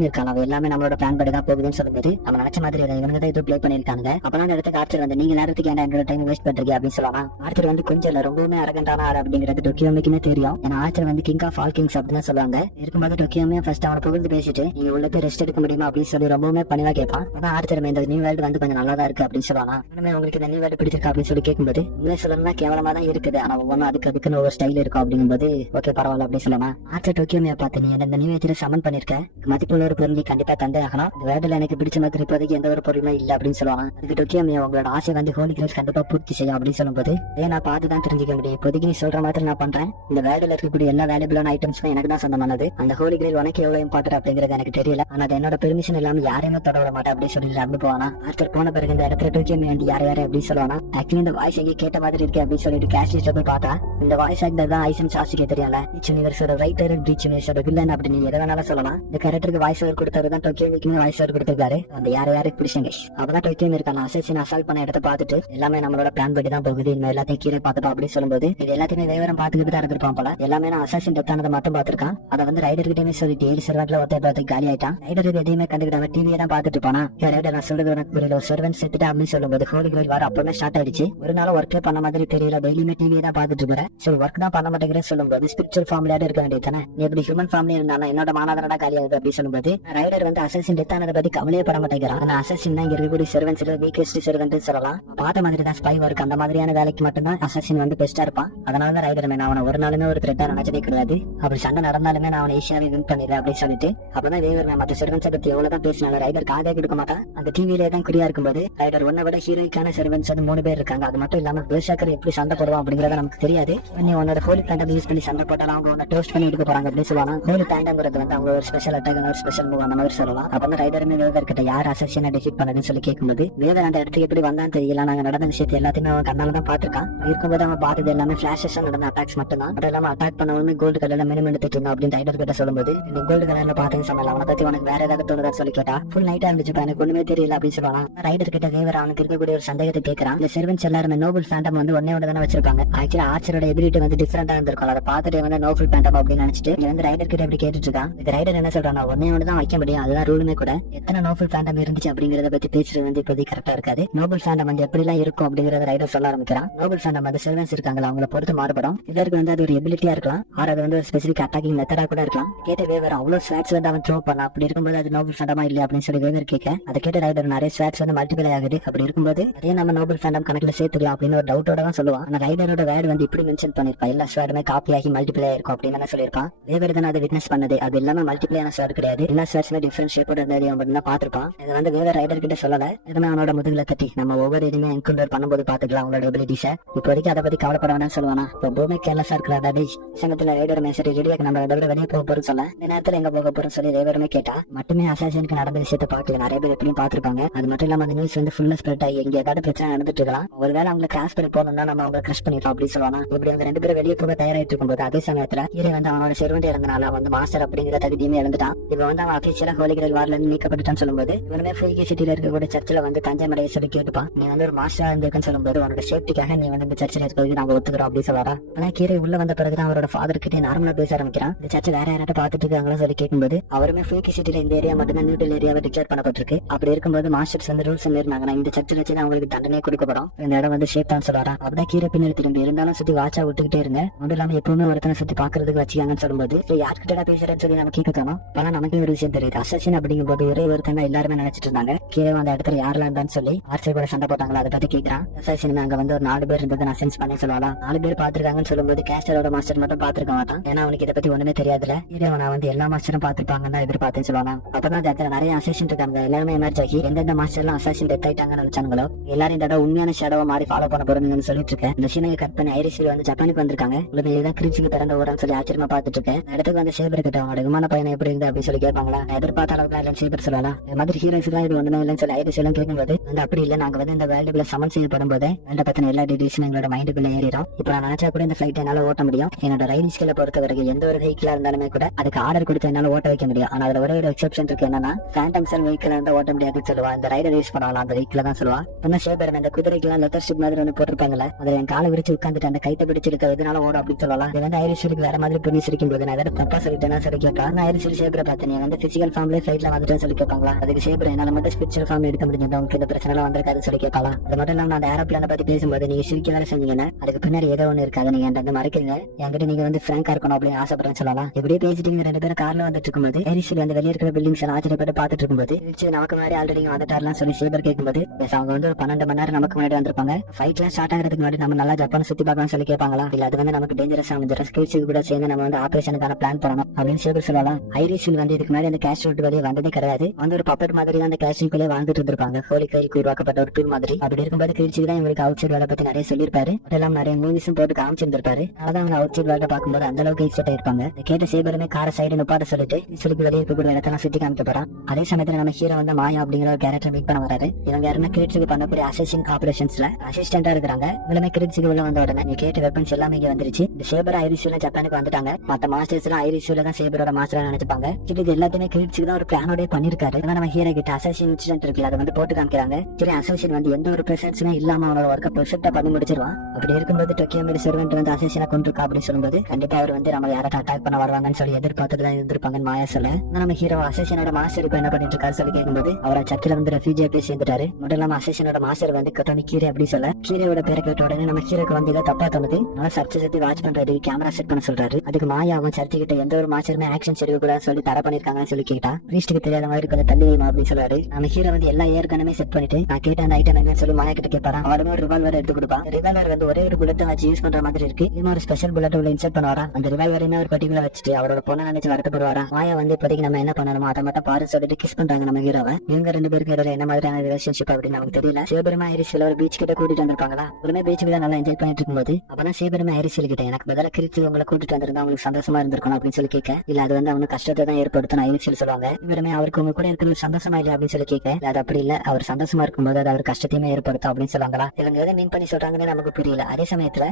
இருக்காங்க. அவ எல்லாமே நம்மளோட பிளான் படி தான் போகுதுன்னு சொல்லும்போது நம்ம நினைச்ச மாதிரி இவங்க தான் இது ப்ளே பண்ணிருக்காங்க. அப்பதான் அந்த இடத்துக்கு ஆர்ச்சர் வந்து நீங்க நேரத்துக்கு ஏன்டா என்னோட டைம் வேஸ்ட் பண்றீங்க அப்படின்னு சொல்லலாம். ஆர்ச்சர் வந்து கொஞ்சம் இல்ல ரொம்பவுமே அரகண்டான ஆறு அப்படிங்கிறது டோக்கியோமிக்குமே தெரியும். ஏன்னா ஆர்ச்சர் வந்து கிங் ஆஃப் ஆல் கிங்ஸ் அப்படின்னு சொல்லுவாங்க. இருக்கும்போது டோக்கியோமே ஃபர்ஸ்ட் அவனை புகழ்ந்து பேசிட்டு நீங்க உள்ள போய் ரெஸ்ட் எடுக்க முடியுமா அப்படின்னு சொல்லி ரொம்பவுமே பணிவா கேட்பான். அதான் ஆர்ச்சர் இந்த நியூ வேர்ல்டு வந்து கொஞ்சம் நல்லா தான் இருக்கு அப்படின்னு சொல்லுவாங்க. உங்களுக்கு இந்த நியூ வேர்ல்டு பிடிச்சிருக்கா அப்படின்னு சொல்லி கேட்கும்போது உண்மையை சொல்லணும்னா கேவலமா தான் இருக்குது. ஆனா ஒவ்வொன்றும் அதுக்குன்னு ஒரு ஸ்டைல் இருக்கும் அப்படிங்கும்போது ஓகே பரவாயில்ல அப்படின்னு சொல்லலாம். ஆர்ச்சர் டோக்கியோமியை பார்த்து நீ இந்த நியூ ஏஜ்ல சமன் பண்ணிருக்க மதிப்புள்ள ஒரு பொருள் கண்டிப்பா தந்தே ஆகணும். இந்த வேர்ல்டுல எனக்கு பிடிச்ச மாதிரி இப்போதைக்கு எந்த ஒரு பொருளுமே இல்ல அப்படின்னு சொல்லுவாங்க. அதுக்கு டோக்கியோமியா உங்களோட ஆசை வந்து ஹோலி கிரேஸ் கண்டிப்பா பூர்த்தி செய்யும் அப்படின்னு சொல்லும்போது நான் பார்த்துதான் தெரிஞ்சுக்க முடியும். இப்போதைக்கு நீ சொல்ற மாதிரி நான் பண்றேன். இந்த வேர்ல்டுல இருக்கக்கூடிய எல்லா வேல்யூபிளான ஐட்டம்ஸுமே எனக்கு தான் சொந்தமானது. அந்த ஹோலி கிரேல் உனக்கு எவ்வளவு இம்பார்ட்டன்ட் அப்படிங்கிறது எனக்கு தெரியல. ஆனா அது என்னோட பெர்மிஷன் இல்லாம யாரையுமே தொட விட மாட்டேன் அப்படின்னு சொல்லி அப்படி போவானா. ஆர்ச்சர் போன பிறகு இந்த இடத்துல டோக்கியோமியா வந்து யார் அப்படின்னு சொல்லுவானா. ஆக்சுவலி இந்த வாய்ஸ் எங்க கேட்ட மாதிரி இருக்கு அப்படின்னு சொல்லிட்டு கேஷ்லிஸ்ட்ல போய் பார்த்தா இந்த வாய்ஸ் ஆக்டர் தான் ஐசன் சாசிக்கே தெரியல. ஈச் யூனிவர்ஸோட ரைட்டர் ஈச் யூனிவர்ஸோட வில்லன் அப்படி நீ எதை வேணாலும் சொல்லலாம். இந்த கேரக்டருக்கு வாய்ஸ் ஓவர் கொடுத்தவர் தான் டோக்கியோமிக்குமே வாய்ஸ் ஓவர் கொடுத்திருக்காரு. அந்த யாருக்கு பிடிச்சங்க அப்பதான் டோக்கியோமி இருக்கான அசசின் அசால்ட் பண்ண இடத்த பார்த்துட்டு எல்லாமே நம்மளோட பிளான் படி தான் போகுது. இன்னும் எல்லாத்தையும் கீழே பார்த்துட்டோம் அப்படின்னு சொல்லும்போது இது எல்லாத்தையுமே வேவரம் பார்த்துக்கிட்டு தான் இருந்திருப்பான் போல. எல்லாமே நான் அசாசின் டெத் ஆனதை மட்டும் பார்த்திருக்கான். அதை வந்து ரைடர் கிட்டே சொல்லிட்டு 7 சர்வெண்ட்ல ஒருத்தர் காலி ஆயிட்டான். ரைடர் இது எதையுமே கண்டுக்கிட்டாம டிவியை தான் பார்த்துட்டு போனா. ரைடர் நான் சொல்றது உனக்கு புரியல. ஒரு சர்வெண்ட் செத்துட்டா அப்படின்னு சொல்லும்போது ஹோலி கிரேல் வார அப்பவே ஸ்டார்ட் ஆயிடுச்சு. ஒரு நாள் ஒர்க்கே பண்ண மாதிரி தெரியல. டெய்லியுமே டிவியை தான் பார்த்துட்டு இருக்கிறேன். சரி ஒர்க் தான் பண்ண மாட்டேங்கிறேன் சொல்லும்போது ஸ்பிரிச்சுவல் ஃபார்ம்லயாவது இருக்க வேண்டியது தானே. நீ எப்படி ஹியூமன் ஃபார்ம்ல இருந்தாலும் என்னோட மாநாதனடா காலி ஆகுது அப்படின்னு சொல்லும்போது ரைடர் வந்து அசசின் டெத் ஆனதை பத்தி கவலையே பட மாட்டேங்கிறான். ஆனா அசசின் தான் இங்க இருக்கக்கூடிய சர்வெண்ட்ஸ்ல வீக்கஸ்ட் சர்வெண்ட் சொல்லலாம். பார்த்த மாதிரி தான் ஸ்பை ஒர்க் அந்த மாதிரியான வேலைக்கு மட்டும்தான் அசசின் வந்து பெஸ்டா இருப்பான். அதனாலதான் ரைடர் நான் அவனை ஒரு நாளுமே ஒரு த்ரெட்டா நினைச்சதே கிடையாது. அப்படி சண்டை நடந்தாலுமே நான் அவனை ஈஸியாவே வின் பண்ணிடுறேன் அப்படின்னு சொல்லிட்டு அப்பதான் வேவர் மற்ற சர்வெண்ட்ஸை பத்தி எவ்வளவுதான் பேசினாலும் ரைடர் காதே கொடுக்க மாட்டான். அந்த டிவிலே தான் குறியா இருக்கும்போது ரைடர் ஒன்னை விட ஹீரோய்க்கான சர்வெண்ட்ஸ் வந்து 3 பேர் இருக்காங்க. அது மட்டும் இல்லாம பேஷாக்கர் எப்படி சண்டை போடுவான் அப்படிங்கறத நமக்கு தெரியாது. நீ உன்னோட ஹோலி பேண்டம் யூஸ் பண்ணி சண்டை போட்டாலும் அவங்க உன்னை டோஸ்ட் பண்ணி எடுக்க போறாங்க அப்படின்னு சொல்லுவாங்க. ஹோலி பேண்டம்ங்கிறது வந்து அவங்க ஒரு ஸ்பெஷல் அட்டாக் ஒரு ஸ்பெஷல் மூவ் அந்த மாதிரி சொல்லலாம். அப்ப ரைடருமே வேவர் கிட்ட யார் அசசினை டிஃபீட் பண்ணதுன்னு சொல்லி கேட்கும்போது வேவர் அந்த இடத்துக்கு எப்படி வந்தான்னு தெரியல. நாங்க நடந்த விஷயத்தை எல்லாத்தையுமே அவன் கண்ணால தான் பாத்துருக்கான். இருக்கும்போது அவன் பார்த்தது எல்லாமே பிளாஷஸ் நடந்த அட்டாக்ஸ் மட்டும் தான். அது இல்லாம அட்டாக் பண்ணவங்க கோல்டு கலர்ல மினிமம் எடுத்துட்டு இருந்தான் அப்படின்னு ரைடர் கிட்ட சொல்லும்போது இந்த கோல்டு கலர்ல பாத்தீங்க சொன்னால அவனை பத்தி உனக்கு வேற ஏதாவது தோணுதா சொல்லி கேட்டா ஃபுல் நைட்டா இருந்துச்சு எனக்கு ஒண்ணுமே தெரியல அப்படின்னு சொல்லுவான். ரைடர் கிட்ட வேவர் அவனுக்கு இருக்கக்கூடிய ஒரு சந்தேகத்தை கேட்கறான். இந்த சர்வெண்ட்ஸ் எல்லாருமே நோபல் ஃபேண்டம் வந்து ஒன்னே ஒன்று தானே வச்சிருப்பாங்க. ஆக்சுவலா ஆர்ச்சரோட எபிலிட்டி வந்து டிஃபரெண்டா இருந்திருக்கும். அதை பார்த்துட்டு வந்து நோபல் ஃபேண்டம் அப்படின்னு நினைச்சிட்டு வந்து ரைடர் கிட்ட எப்படி கேட்டுட்டு இருக்கான். இது ரைடர் என்ன சொல்றான் ஒன்னே ஒன்று தான் வைக்க முடியும். அதுதான் ரூலுமே கூட. எத்தனை நோபல் ஃபேண்டம் இருந்துச்சு அப்படிங்கறத பத்தி பேசுறது வந்து இப்போதைக்கு கரெக்டா இருக்காது. நோபல் ஃபேண்டம் வந்து எப்படி எல்லாம் இருக்கும் அப்படிங்கறத ரைடர் சொல்ல ஆரம்பிக்கிறான். நோபல் ஃபேண்டம் வந்து சர்வெண்ட்ஸ் இருக்காங்களா அவங்கள பொறுத்து மாறுபடும். இதற்கு வந்து அது ஒரு எபிலிட்டியா இருக்கலாம். அது வந்து ஒரு ஸ்பெசிபிக் அட்டாக்கிங் மெத்தடா கூட இருக்கலாம். கேட்ட வேவர் அவ்வளவு ஸ்வாட்ஸ் வந்து அவன் த்ரோ பண்ணலாம். அப்படி இருக்கும்போது அது நோபல் ஃபேண்டமா இல்ல அப்படின்னு சொல்லி வேவர் கேட்க அதை கேட்ட ரைடர் நிறைய ஸ்வாட்ஸ் வந்து மல்டிபிளை ஆகுது. அப்படி இருக்கும்போது அதே நம்ம நோபல் ஃபேண்டம் கணக்குல சேர்த்துக்கலாம் அப்படின்னு ஒரு டவுட்டோட தான் சொல்லுவான். ஆனா ரைடரோட வேர்டு வந்து இப்படி மென்ஷன் பண்ணிருப்பா. எல்லா ஸ்வாடுமே காப்பி ஆகி மல்டிபிளை ஆயிருக்கும் அப்படின்னு சொல்லியிருப்பான். வேவர் தான் அதை விட்னஸ் பண்ணது. அது எல்லாமே மல்டிபிளையான ஸ்வாட் கிடையாது. எல்லா ஸ்வாட்ஸுமே டிஃபரெண்ட் ஷேப்போட இருந்தது அப்படின்னு பாத்துருப்பான். இதை வந்து வேவர் ரைடர் கிட்ட சொல்லல. எதுவுமே அவனோட முதுகுல தட்டி நம்ம ஒவ்வொரு இதுமே என்கவுண்டர் பண்ணும்போது பாத்துக்கலாம் அவங்களோட எபிலிட்டிஸ. இப்போதைக்கு அதை பத்தி கவலைப்பட வேணாம்னு சொல்லுவானா. ரொம்பவுமே கேர்லெஸ்ஸா இருக்கிறாடி சங்கத்துல ரைடர் மேசரி ரெடியாக நம்ம வெளியே போக போறோம் சொல்ல இந்த நேரத்துல எங்க போக போறோம் சொல்லி வேவருமே கேட்டா மட்டுமே அசாசினுக்கு நடந்த விஷயத்த பாக்கல. நிறைய பேர் எப்படியும் பாத்துருப்பாங்க. அது மட்டும் இல்லாம அந்த நியூஸ் வந்து ஃபுல்லா ஸ்ப்ரெட் ஆகி எங்க ஏதாவது பிரச்சனை நடந்துட்டு இருக்கலாம். ஒருவேளை அவங்களை கிராஸ் பண்ணி போனோம்னா நம்ம அவங்க கிராஷ் பண்ணிடலாம் அப்படின்னு சொல்லுவானா. இப்படி அவங்க 2 பேரும் வெளியே போக தயாராயிட்டு இருக்கும்போது அதே சமயத்துல ஹீரோ வந்து அவனோட செர்வெண்ட் இறந்தனால வந்து மாஸ்டர் அப்படிங்கிற தகுதியுமே இழந்துட்டான். இவன் வந்து அவன் அபிஷியலா ஹோலி கிரேல் வார்ல இருந்து நீக்கப்பட்டுட்டான்னு சொல்லும்போது இவனுமே ஃபுல்கி சிட்டில இருக்கக்கூடிய சர்ச்சில் வந்து தஞ்சை மடைய சொல்லி கேட்டுப்பான். நீ வந்து ஒரு மாஸ்டரா இருந்திருக்குன்னு சொல்லும்போது உனோட சேஃப்டிக்காக நீ வந்து இந்த சர்ச்சில் இருக்கிறது நாங்க ஒத்துக்கிறோம் அப்படின்னு சொல்லுவாரா. ஆனா கீரை உள்ள வந்த பிறகுதான் அவரோட ஃபாதர் கிட்டே நார்மலா பேச ஆரம்பிக்கிறான். இந்த சர்ச்சை வேற யாராட்ட பாத்துட்டு இருக்காங்களா சொல்லி கேட்கும்போது அவருமே ஃபுல்கி சிட்டில இந்த ஏரியா மட்டும் தான் நியூட்ரல் ஏரியாவை டிக்ளேர் பண்ணப்பட்டிருக்கு. அப்படி இருக்கும்போது மாஸ்டர்ஸ் வந்து ரூல்ஸ் மீறினாங்கன்னா இந்த சர்ச்சில் வச்சு அவங்களுக்கு தண்டனை கொடுக்கப்படும். இந்த இடம் வந்து ஷேப் தான் சொல்லுவாரா. அப்படியே கீரை பின்னாடி திரும்பி இருந்தாலும் சுத்தி வாட்சா விட்டுக்கிட்டே இருங்க. ஒன்றும் இல்லாம எப்பவுமே ஒருத்தனை சுத்தி பாக்குறதுக்கு வச்சுக்காங்கன்னு சொல்லும்போது யார்கிட்ட பேசுறேன்னு சொல்லி நம்ம கேட்க தோணும். ஆனா நமக்கு ஒரு விஷயம் தெரியுது. அசசின் அப்படிங்கும் போது ஒரே ஒருத்தங்க எல்லாருமே நினைச்சிட்டு இருந்தாங்க. கீழே அந்த இடத்துல யாரெல்லாம் இருந்தான்னு சொல்லி ஆர்ச்சர் கூட சண்டை போட்டாங்களா அதை பத்தி கேட்கறான். அசசின் அங்க வந்து ஒரு 4 பேர் இருந்தது நான் சென்ஸ் பண்ணி சொல்லலாம். 4 பேர் பாத்துருக்காங்கன்னு சொல்லும்போது கேஸ்டரோட மாஸ்டர் மட்டும் பாத்துருக்க மாட்டான். ஏன்னா அவனுக்கு இதை பத்தி ஒண்ணுமே தெரியாதுல. நான் வந்து எல்லா மாஸ்டரும் பாத்துருப்பாங்கன்னு தான் எதிர்பார்த்தேன்னு சொல்லுவாங்க. அப்பதான் இடத்துல நிறைய அசசின் இருக்காங்க. எல்லாருமே எமர்ஜ் ஆகி எந்தெந்த மாஸ்டர் எல்லாம் அசசின் டெத் ஆயிட்டாங்கன்னு நினைச்சாங்களோ எல்லாரும் இந்த இடம் உண்மையான ஷேடோவா மாறி ஃபாலோ பண்ண போறீங்கன்னு சொல்லிட்டு இருக்கேன். இந்த சீனையை கட் பண்ணி ஐரிஷில் வந்து ஜப்பானுக்கு வந்திருக்காங்க. உங்களுக்கு இதுதான் கிரிச்சுக்கு பிறந்த ஊரான்னு சொல்லி ஆச்சரியமா பாத்துட்டு இருக்கேன். இடத்துக்கு வந்து சேபர் கிட்ட அவனோட விமான பயணம் எப்படி இருந்து அப்படின்னு சொல்லி கேட்பாங்களா. எதிர்பார்த்த அளவுக்கு இல்ல சேபர் சொல்லலாம். இந்த மாதிரி ஹீரோஸ் எல்லாம் இது ஒண்ணுமே இல்லைன்னு சொல்லி ஐரிஷ் எல்லாம் கேட்கும்போது வந்து அப்படி இல்ல நாங்க வந்து இந்த வேர்ல்டுல சமன் செய்யப்படும் போது வேண்ட பத்தின எல்லா டீடைல்ஸும் எங்களோட மைண்டுக்குள்ள ஏறிடும். இப்ப நான் நினைச்சா கூட இந்த ஃபிளைட் என்னால ஓட்ட முடியும். என்னோட ரைடிங் ஸ்கில்லை பொறுத்த வரைக்கும் எந்த ஒரு வெஹிக்கிளா இருந்தாலுமே கூட அதுக்கு ஆர்டர் கொடுத்து என்னால ஓட்ட வைக்க முடியும். ஆனா அதுல ஒரே ஒரு எக்ஸெப்ஷன் இருக்கு. என்னன்னா ஃபேண்டம் செல் வெஹிக்கிள் இருந்தா ஓட்ட முடியாதுன்னு சொல்லுவா. இந்த ரைடர் யூஸ் பண்ணலாம் அந்த வெஹிக்கிள் தான் சொல்லுவா. இன்னும் சேபர் அந்த குதிரைக்கெல்லாம் லெதர் ஷிப் மாதிரி ஒன்று போட்டிருப்பாங்கல்ல அதுல என் காலை விரிச்சு உட்காந்துட்டு அந்த கைத்தை பிடிச்சிருக்கிறதுனால ஓடும் அப்படின்னு சொல்லலாம். இது வந்து ஐரிஷ் வேற மாதிரி புரிஞ்சு இருக்கும் போது நான் வேற தப்பா சொல்லிட்டேன்னா சரி கேட்கலாம். ஐரிஷ் சேபரை பார்த்து நீ வந்து பிசிக்கல் ஃபார்ம்ல ஃபிளைட்ல வந்துட்டு சொல்லி கேட்பாங்களா? அதுக்கு சேபர் என்னால மட்டும் ஸ்பிரிச்சுவல் ஃபார்ம் எடுக்க முடியும், உங்களுக்கு இந்த பிரச்சனை எல்லாம் வந்திருக்காது சொல்லி கேட்பாங்களா? அது மட்டும் இல்லாம அந்த ஏரோப்ளேனை பத்தி பேசும்போது நீங்க சிரிக்க வேலை செஞ்சீங்கன்னா அதுக்கு பின்னாடி ஏதோ ஒண்ணு இருக்காது, நீங்க என்கிட்ட மறைக்கிறீங்க, என்கிட்ட நீங்க வந்து பிராங்கா இருக்கணும் அப்படின்னு ஆசைப்படுறேன்னு சொல்லலாம். இப்படியே பேசிட்டு ரெண்டு பேரும் கார்ல வந்துட்டு இருக்கும்போது ஏரிசில் வந்து வெளியே இருக்கிற பில்டிங்ஸ் ஆச்சரியப்பட்டு பாத்துட்டு இருக்கும்போது நமக்கு முன்னாடி ஆல்ரெடி வந்துட்டாருலாம் சொல்லி சேபர் கேட்கும்போது அவங்க வந்து ஒரு 12 மணி நேரம் நமக்கு முன்னாடி வந்திருப்பாங்க, ஃபைட்லாம் ஸ்டார்ட் ஆகிறதுக்கு முன்னாடி நம்ம நல்லா ஜப்பான் சுத்தி பார்க்கலாம் சொல்லி கேட்பாங்களா? இல்ல அது வந்து நமக்கு டேஞ்சரஸ் ஆனது, ரெஸ்கியூஸ் கூட சேர்ந்து நம்ம வந்து ஆபரேஷனுக்கான பிளான் பண்ணணும் அப்படின்னு சேபர் சொல்லலாம். ஐரிஷில் வந்து இதுக்கு முன்னாடி அந்த கேஷ் விட்டு வெளியே வந்ததே கிடையாது, வந்து ஒரு பப்பட் மாதிரி தான் அந்த கேஷுக்குள்ளே வாழ்ந்துட்டு இருந்திருப்பாங்க, ஹோலி கைக்கு உருவாக்கப்பட்ட ஒரு டூல் மாதிரி. அப்படி இருக்கும்போது கிழிச்சு தான் இவங்களுக்கு அவுட் சைட் வேலை பத்தி நிறைய சொல்லியிருப்பாரு, அதெல்லாம் நிறைய மூவிஸும் போட்டு காமிச்சிருந்திருப்பாரு. அதான் அவங்க அவுட் சைட் வேலை பார்க்கும்போது அந்த அளவுக்கு எக்ஸைட் ஆயிருப்பாங்க. கேட்ட சேபருமே காரை சைடு நிப்பாட்ட சொல்லிட்டு சொல்லிட்டு வெளியே இருக்கக்கூடிய இடத்தெல்லாம் சுத்தி காமிக்க போறான். அதே சமயத்துல நம்ம ஹீரோ வந்து மாயா அப்படிங்கிற ஒரு கேரக்டர் மீட் பண்ண வராரு. இவங்க யாருன்னா கிரிட்ஸுக்கு பண்ணக்கூடிய அசைசிங் ஆபரேஷன்ஸ்ல அசிஸ்டன்டா இருக்கிறாங்க. இவங்களுமே கிரிட்ஸுக்கு உள்ள வந்த உடனே நீ கேட்ட வெப்பன்ஸ் எல்லாமே இங்க வந்துருச்சு. இந்த சேபர் ஐரிஷியூல ஜப்பானுக்கு வந்துட்டாங்க, மத்த மாஸ்டர்ஸ் எல்லாம் ஐரிஷியூல தான் சேபரோட மாஸ்டரா நினைச்சுப்பாங்க. இது எல்லாத்தையுமே கிரிட்ஸுக்கு தான் ஒரு பிளானோட பண்ணிருக்காரு. நம்ம ஹீரோ கிட்ட அசைசிங் இன்சிடென்ட் இருக்குல்ல, அதை வந்து போட்டு காமிக்கிறாங்க. சரி, அசோசியன் வந்து எந்த ஒரு பிரசன்ஸுமே இல்லாம அவனோட ஒர்க்கை பெர்ஃபெக்ட்டா பண்ணி முடிச்சிருவான். அப்படி இருக்கும்போது டோக்கியோ மீது சர்வெண்ட் வந்து அசோசியனை கொண்டிருக்கா அப்படின்னு சொல்லும்போது கண்டிப்பா அவர் வந்து நம்ம யாராட்ட அட்டாக் பண்ண வருவாங்கன்னு சொல்லி எதிர்பார்த்துட்டு தான் இருந்திருப்பாங்கன்னு மாயா சொல்ல. நம்ம ஹீரோ அசோசியனோட மாஸ்டர் இப்ப என்ன பண்ணிட்டு இருக்காரு சொல்லி கேட்கும்போது அவரை சர்ச்சில் வந்து ரெஃப்யூஜியா போய் சேர்ந்துட்டாரு. முதல்ல அசோசியனோட மாஸ்டர் வந்து கட்டோனி கீரை அப்படி சொல்ல கீரையோட பேரை கேட்ட உடனே நம்ம ஹீரோக்கு வந்து இதை தப்பா தோணுது. ஆனா சர்ச்சை சுத்தி வாட்ச் பண்றது கேமரா செட் பண்ண சொல்றாரு. அதுக்கு மாயா அவன் சர்ச்சை கிட்ட எந்த ஒரு மாஸ்டருமே ஆக்ஷன் எடுக்க கூடாது சொல்லி தர பண்ணிருக்காங்கன்னு சொல்லி கேட்டா பிரீஸ்டுக்கு தெரியாத மாதிரி கொஞ்சம் தள்ளி வைமா அப்படின்னு சொல்றாரு. நம்ம ஹீரோ வந்து எல்லா ஏற்கனவே செட் பண்ணிட்டு நான் கேட்ட அந்த ஐட்டம் என்னன்னு சொல்லி மாயா கிட்ட கேட்பாரு. அவருமே ஒரு ரிவால்வர் எடுத்து கொடுப்பான். ரிவால்வர் வந்து ஒரே ஒரு புல்லட் வச்சு யூஸ் பண்ற மாதிரி இருக்கு. இன்னும் ஒரு ஸ்பெஷல் புல்லட் உள்ள இன்செர்ட் பண்ணுவாரா. அந்த ரிவால்வரையுமே ஒரு பர்டிகுலர் வச்சுட்டு அவரோட பொண்ணை நினைச்சு வருத்தப்படுவாரா. மாயா வந்து இப்போதைக்கு நம்ம என்ன பண்ணணுமோ அதை மட்டும் பாரு சொல்லிட்டு கிஸ் பண்றாங்க நம்ம ஹீரோவை. இவங்க ரெண்டு பேருக்கு இடையில என்ன மாதிரியான ரிலேஷன்ஷிப் அப்படின்னு நமக்கு தெரியல. சிவபெருமா ஐரிஷில் ஒரு பீச் கிட்ட கூட்டிட்டு வந்திருப்பாங்களா. ஒருமே பீச்சுக்கு தான் நல்லா என்ஜாய் பண்ணிட்டு இருக்கும்போது அப்பதான் சிவபெருமா ஐரிஷில் கிட்ட எனக்கு பதிலா கிரிச்சு உங்களை கூட்டிட்டு வந்திருந்தா அவங்களுக்கு சந்தோஷமா இருந்திருக்கணும் அப்படின்னு சொல்லி கேட்க, இல்ல அது வந்து அவனுக்கு கஷ்டத்தை தான் ஏற்படுத்தணும் ஐரிஷில் சொல்லுவாங்க. இவருமே அவருக்கு உங்க கூட இருக்கிறது சந்தோஷமா இல்ல அப்படின்னு சொல்லி கேட்க, அது அப்படி இல்ல, அவர் சந்தோஷமா இருக்கும்போது அது அவர் கஷ்டத்தையுமே ஏற்படுத்தும் அப்படின்னு சொல்லுவாங்களா. இவங்க எதை மீன் பண்ணி சொல்றாங்கன்னு நமக்கு புரியல. அதே சமயத்துல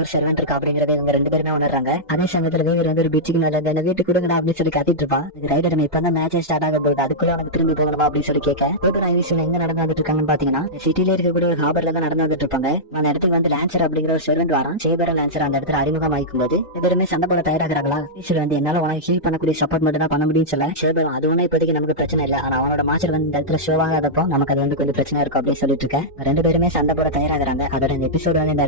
ஒரு சர்வெண்ட் இருக்கா அப்படிங்கறத இவங்க ரெண்டு பேருமே உணர்றாங்க. அதே சமயத்துல வேறு வந்து ஒரு பீச்சுக்கு மேல இந்த வீட்டு கொடுங்கடா அப்படின்னு சொல்லி கத்திட்டு இருப்பான். ரைடர் இப்பதான் மேட்ச் ஸ்டார்ட் ஆக போகுது, அதுக்குள்ள உனக்கு திரும்பி போகணுமா அப்படின்னு சொல்லி கேட்க, எங்க நடந்து வந்துட்டு இருக்காங்கன்னு பாத்தீங்கன்னா சிட்டில இருக்கக்கூடிய ஒரு ஹார்பர்ல தான் நடந்து வந்துட்டு இருப்பாங்க. அந்த இடத்துக்கு வந்து லான்சர் அப்படிங்கிற ஒரு சர்வெண்ட் வரான். சேபர் லான்சர் அந்த இடத்துல அறிமுகம் ஆயிக்கும் போது இவருமே சண்டை போல தயாராகிறாங்களா. வந்து என்னால உனக்கு ஹீல் பண்ணக்கூடிய சப்போர்ட் மட்டும் தான் பண்ண முடியும்னு சொல்ல சேபர் அது ஒன்னும் இப்போதைக்கு நமக்கு பிரச்சனை இல்லை, ஆனா அவனோட மாஸ்டர் வந்து இந்த இடத்துல ஷோ ஆகாதப்போ நமக்கு அது வந்து கொஞ்சம் பிரச்சனை இருக்கும் அப்படின்னு சொல்லிட்டு இருக்கேன். ரெண்டு பேருமே சண்டை போட தயாராகிறாங்க. அதோட இந்த எபிசோட் வந்து இந்த